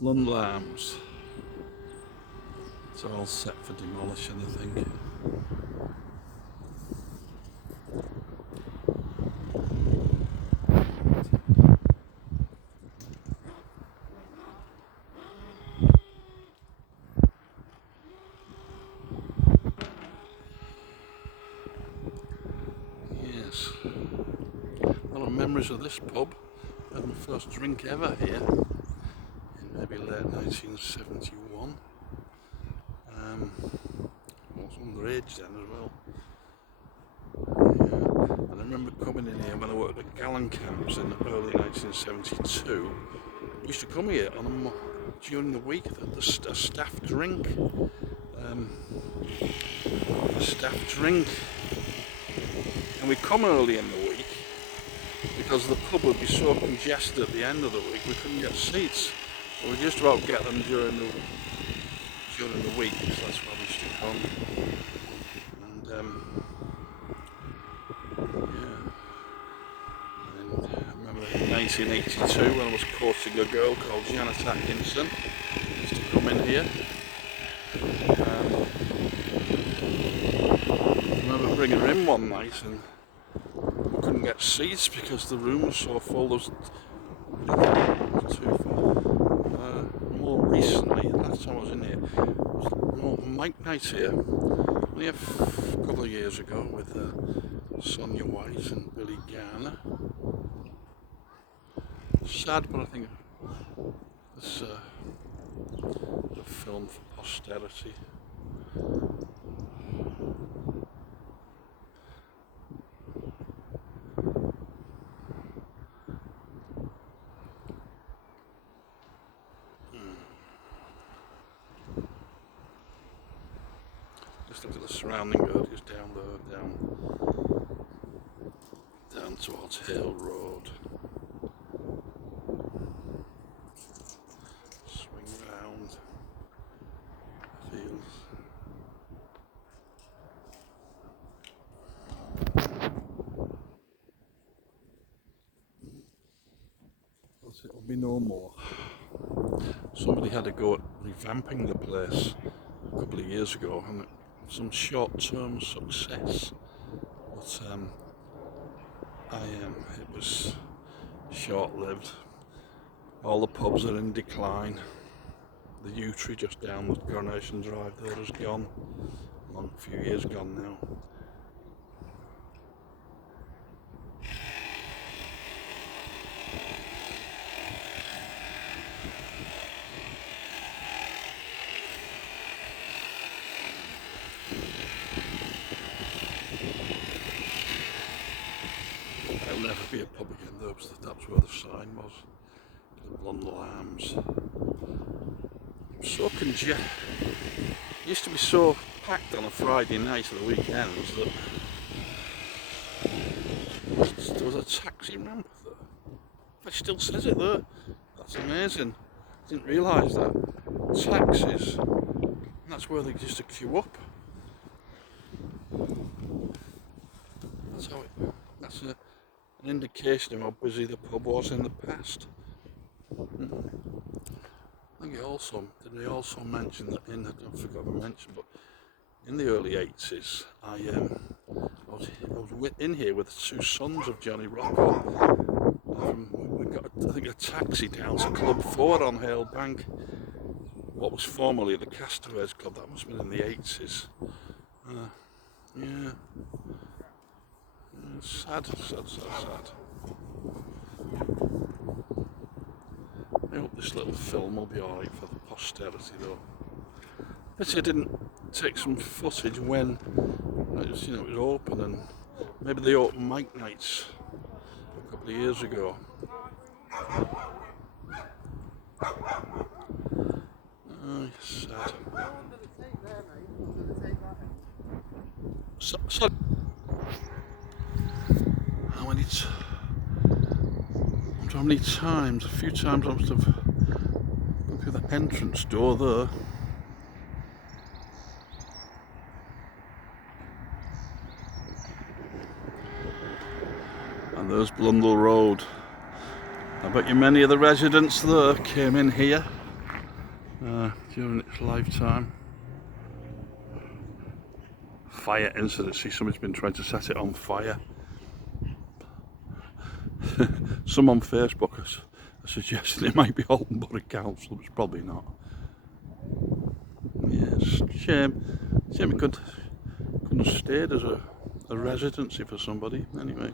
Blundell. It's all set for demolition, I think. Yes. A lot of memories of this pub. I had my first drink ever here in maybe late 1971. I was underage then as well. Yeah. And I remember coming in here when I worked at Gallon Camps in early 1972. We used to come here during the week, a staff drink. And we'd come early in the week because the pub would be so congested at the end of the week we couldn't get seats. So we'd just about get them during the week, because that's why we used to come. And I remember in 1982 when I was courting a girl called Janet Atkinson. I used to come in here. I remember bringing her in one night and we couldn't get seats because the room was so full. There was too far. More recently, last time I was in here, there was more Mike nights here. Only a couple of years ago with Sonia White and Billy Garner. Sad, but I think it's a film for posterity. Just look at the surrounding areas down there, down towards Hale Road. Swing round fields. It'll be no more. Somebody had a go at revamping the place a couple of years ago, and some short-term success, but it was short-lived. All the pubs are in decline. The Yew Tree just down the Coronation Drive there is gone. A few years gone now. There'll never be a pub again though, because that's where the sign was. The Blundell Arms. So congested. It used to be so packed on a Friday night at the weekends that there was a taxi ramp there. It still says it there. That's amazing. I didn't realise that. Taxis. And that's where they used to queue up. That's an indication of how busy the pub was in the past. I think they also mention that I forgot to mention, but in the early 80s, I was in here with the two sons of Johnny Rocco. We got, I think, a taxi down to Club 4 on Hale Bank, what was formerly the Castaways Club. That must have been in the 80s. Yeah. Sad. I hope this little film will be alright for the posterity though. Bet I didn't take some footage when it was open, and maybe they opened Mike nights a couple of years ago. Oh, sad. So how many times? A few times I must have gone through the entrance door there. And there's Blundell Road. I bet you many of the residents there came in here during its lifetime. Fire incident, see somebody's been trying to set it on fire. Some on Facebook are suggesting it might be Alton Borough Council, but it's probably not. Yes, shame it couldn't have stayed as a residency for somebody. Anyway.